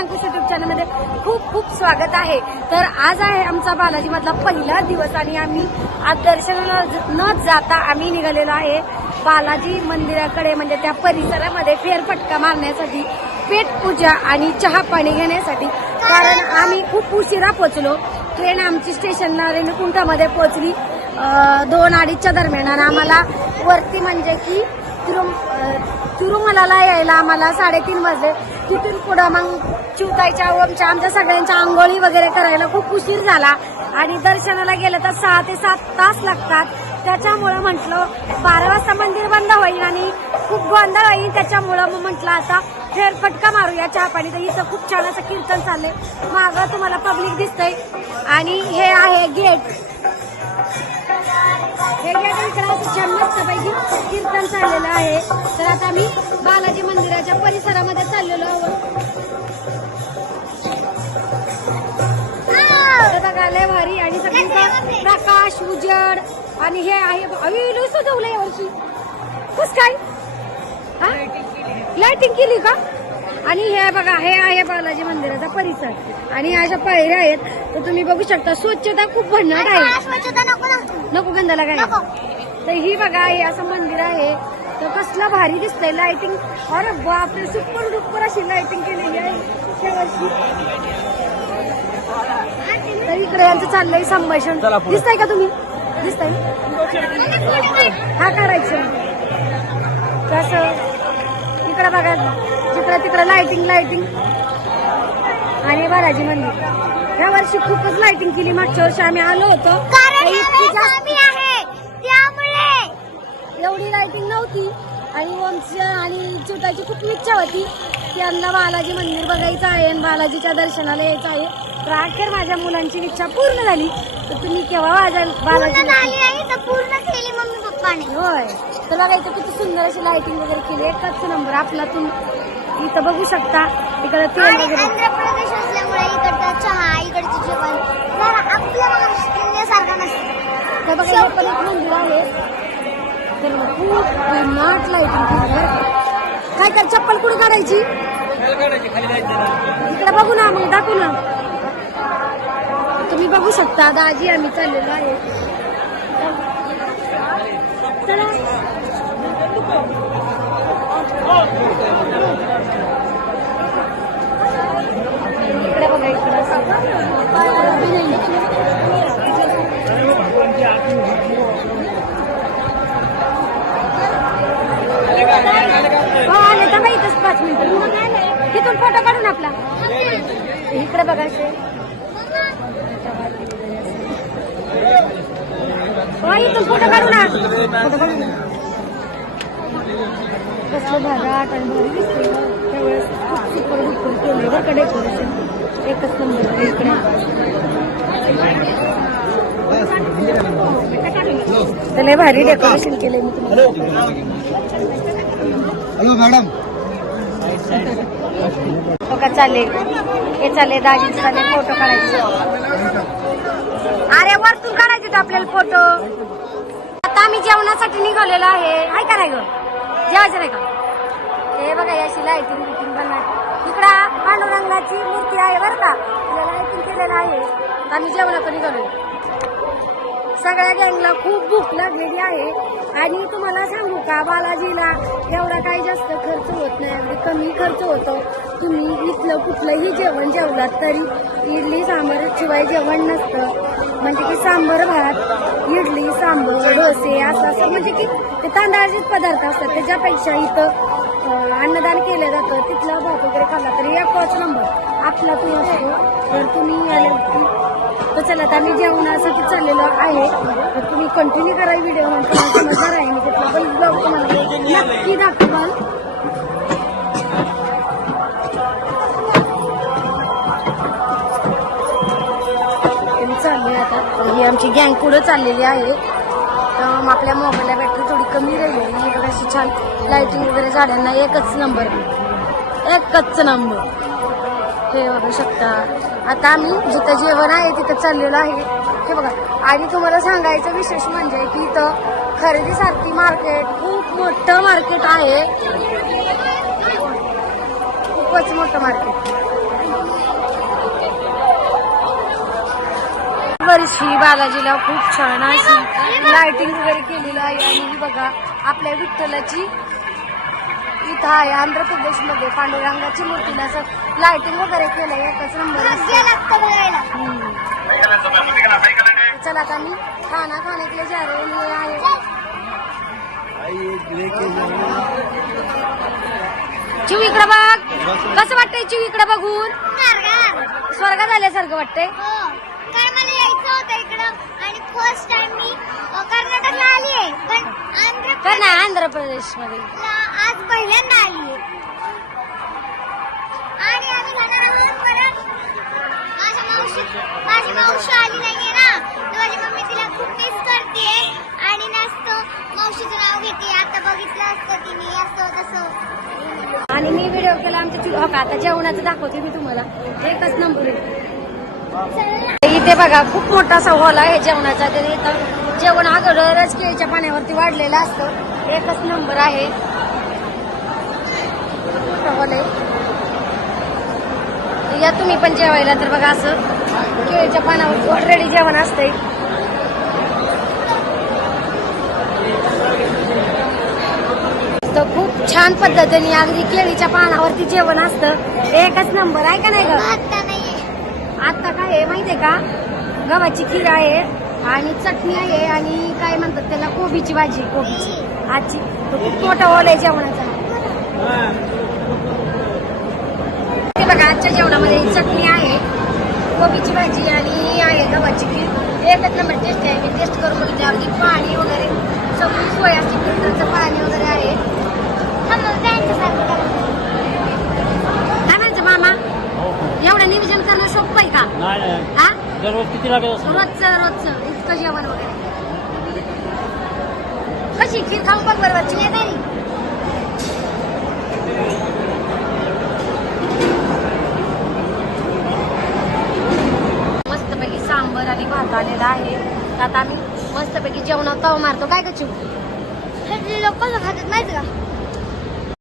अंकुश YouTube चॅनलमध्ये खूप खूप स्वागत आहे. तर आज आहे आमचा बालाजीमधला पहिला दिवस आणि आम्ही आज दर्शनाला ज- न जाता आम्ही निघालेलो आहे बालाजी मंदिराकडे म्हणजे त्या परिसरामध्ये फेरफटका मारण्यासाठी पेटपूजा आणि चहा पाणी घेण्यासाठी. कारण आम्ही खूप उशिरा पोचलो. ट्रेन आमची स्टेशनला रेणुकुंठामध्ये पोचली. दोन अडीचच्या दरम्यान आणि आम्हाला वरती म्हणजे की तिरुम तिरुमलाला यायला आम्हाला साडेतीन वाजले. तिथून पुढं मग चिवताईच्या ओमच्या आमच्या सगळ्यांच्या आंघोळी वगैरे करायला खूप उशीर झाला. आणि दर्शनाला गेलं तर सहा ते सात तास लागतात. त्याच्यामुळं म्हटलं बारा वाजता मंदिर बंद होईल आणि खूप गोंधळ होईल. त्याच्यामुळं मग म्हटलं आता फेरफटका मारूया चहा पाणी तर इथं खूप छान असं कीर्तन चाललंय. मागं तुम्हाला पब्लिक दिसतंय. आणि हे आहे गेट. हे गेट इकडे मस्तपैकी कीर्तन चाललेलं आहे. तर आता आम्ही बालाजी मंदिराच्या परिसरामध्ये चाललेलो आहोत. बघा लय भारी. आणि सगळीकडे प्रकाश उजड. आणि हे आहे अविलू सजवलं यावर्षी कस काय? लाइटिंग केली का? आणि हे बघा हे आहे बालाजी मंदिराचा परिसर. आणि अशा पायऱ्या आहेत. तर तुम्ही बघू शकता स्वच्छता खूप भन्नाट आहे. नको गंधाला काय. तर ही बघा हे असं मंदिर आहे. तर कसलं भारी दिसतंय लाइटिंग अरे बापरे सुपर डुपर अशी लाइटिंग केलेली आहे. तर इकडे यांचं चाललंय संभाषण. दिसतंय का तुम्ही? दिसतंय? हा करायचं. कसं इकडे बघा जिकडे तिकडे लाइटिंग लाइटिंग आणि बालाजी मंदिर. या वर्षी खूपच लाइटिंग केली. मागच्या वर्षी आम्ही आलो होतो. इतकी जास्त एवढी लाइटिंग नव्हती. आणि ओमची आणि चिवटाची खूप इच्छा होती की यांना बालाजी मंदिर बघायचं आहे आणि बालाजीच्या दर्शनाला यायचं आहे. तर अखेर माझ्या मुलांची इच्छा पूर्ण झाली. तर तुम्ही केव्हा माझ्या पूर्ण बालाजी पूर्ण केली मम्मी पप्पाने. होय. तर बघा इथं किती सुंदर अशी लाइटिंग वगैरे केली? एकच नंबर आपला तुम्ही इथं बघू शकता. इकडे तेल आणि वगैरे. आंध्र प्रदेश असल्यामुळे इकडचा चहा इकडचं जेवण आपल्या नसतं. तर बघा हे पण एक मंदिर आहे. तर खूप नाट लाइटिंग केली काय काय चप्पल कुठे काढायची? इकडे बघू ना मग दाखवू ना. तुम्ही बघू शकता दाजी आम्ही चाललेलो आहे. चला इकडे बघा इकडे हो आले तर इथंच पाच मिनिटं तिथून फोटो काढून आपला इकडे बघा असे इथून फोटो काढू ना. फोटो काढू ना. कसलं भराट आणि भारी दिसते. त्यावेळेस खूप सुपर डुपर केलं बरं का डेकोरेशन एकच नंबर इकडे. त्याला भारी डेकोरेशन केलंय मी तुम्हाला. हॅलो मॅडम बघा चालले. हे चालले दाजी चालले फोटो काढायचे. अरे वरतून काढायचे आपल्याला फोटो आता आम्ही जेवणासाठी निघालेलो आहे. हाय का नाही ग? जेवायचं नाही का? हे बघा याशी अशी बिटिंग बनवाय इकडा पांडुरंगाची मूर्ती आहे बरं का? तिला लायटिंग केलेलं आहे. आम्ही जेवणाकडे निघालो सगळ्या गँगला खूप भूक लागलेली आहे. आणि तुम्हाला सांगू का बालाजीला एवढा काही जास्त कमी खर्च होतो. तुम्ही इथलं कुठलंही जेवण जेवलात तरी इडली सांबार शिवाय जेवण नसतं. म्हणजे की सांबर भात इडली सांबर डोसे असं असं म्हणजे की ते तांदळाचेच पदार्थ असतात. त्याच्यापेक्षा इथं अन्नदान केलं जातं. तिथला भात वगैरे खाल्ला तरी या पाच नंबर. आपला तो असतो. तर तुम्ही आले की तर चला आता आम्ही जेवणासाठी चाललेलो आहे. तर तुम्ही कंटिन्यू करा व्हिडिओ. म्हणजे तुम्हाला समजणार आहे मी तिथला पण आमची गँग पुढं चाललेली आहे. तर मग आपल्या मोबाईलला बॅटरी थोडी कमी राहिली. आहे इकडे अशी छान लाईटिंग वगैरे झाडांना एकच नंबर एकच नंबर हे बघू शकता. आता आम्ही जिथं जेवण आहे तिथं चाललेलो आहे. हे बघा आणि तुम्हाला सांगायचं विशेष म्हणजे की इथं खरेदीसारखी मार्केट खूप मोठं मार्केट आहे. खूपच मोठं मार्केट श्री बालाजीला खूप छान अशी लाइटिंग वगैरे केलेलं आहे. आणि ही बघा आपल्या विठ्ठलाची इथं आहे. आंध्र प्रदेशमध्ये पांडुरंगाची मूर्तीला असं लाइटिंग वगैरे केलंय. एकच नंबर. चला आता मी खाना खाने के लिए जा रहे हैं. ये आए चिव इकडं बघ. कसं वाटतंय चिव इकडं बघून? गार स्वर्गात आल्यासारखं वाटतंय हो कारण मला यायचं होतं इकडं आणि फर्स्ट टाइम मी अ, कर्नाटकला आली आहे पण आंध्र का ना आंध्र प्रदेशमध्ये प्रदेशला आज पहिल्यांदा आली आहे आणि आम्ही जाणार आहोत परत. माझ्या मावशी माझी मावशी आली नाहीये ना. तर माझी मम्मी तिला खूप मिस करते आणि नसतं मावशीचं नाव घेते आता बघितलं असतं तिने असं तसं. आणि मी व्हिडिओ केला आमच्या हो का? आता जेवणाचं दाखवते मी तुम्हाला. एकच नंबर आहे. इथे बघा खूप मोठा असा हॉल आहे जेवणाचा. तर जेवण अगोदरच केळीच्या पाण्यावरती वाढलेलं असतं. एकच नंबर आहे. या तुम्ही पण जेवायला तर बघा असं. केळीच्या पानावरती ऑलरेडी जेवण असतंय. तर खूप छान पद्धतीने अगदी केळीच्या पानावरती जेवण असतं. एकच नंबर आहे का नाही ग? आता काय आहे? माहितीये का? गव्हाची खीर आहे. आणि चटणी आहे आणि काय म्हणतात त्याला कोबीची भाजी कोबीची. आजची. तो खूप मोठा हॉल आहे जेवणाचा. ते बघा आजच्या जेवणामध्ये चटणी आहे कोबीची भाजी आणि आहे गव्हाची खीर. एकच नंबर टेस्ट आहे मी टेस्ट करून बघितली. अगदी पाणी वगैरे सगळी सोय असते फिल्टरचं पाणी वगैरे आहे. काय म्हणायचं मामा? एवढं नियोजन करणं सोपं आहे का? दररोज किती लागत रोजचं रोजचं. इतकं जेवण वगैरे. कशी? खीर खाऊन बघ बरोबर. चिंगेदारी मस्तपैकी सांबर आणि भात आलेला आहे. आता आम्ही मस्तपैकी जेवणात ताव मारतो. काय का चिव हे लोक खातात माहिती का?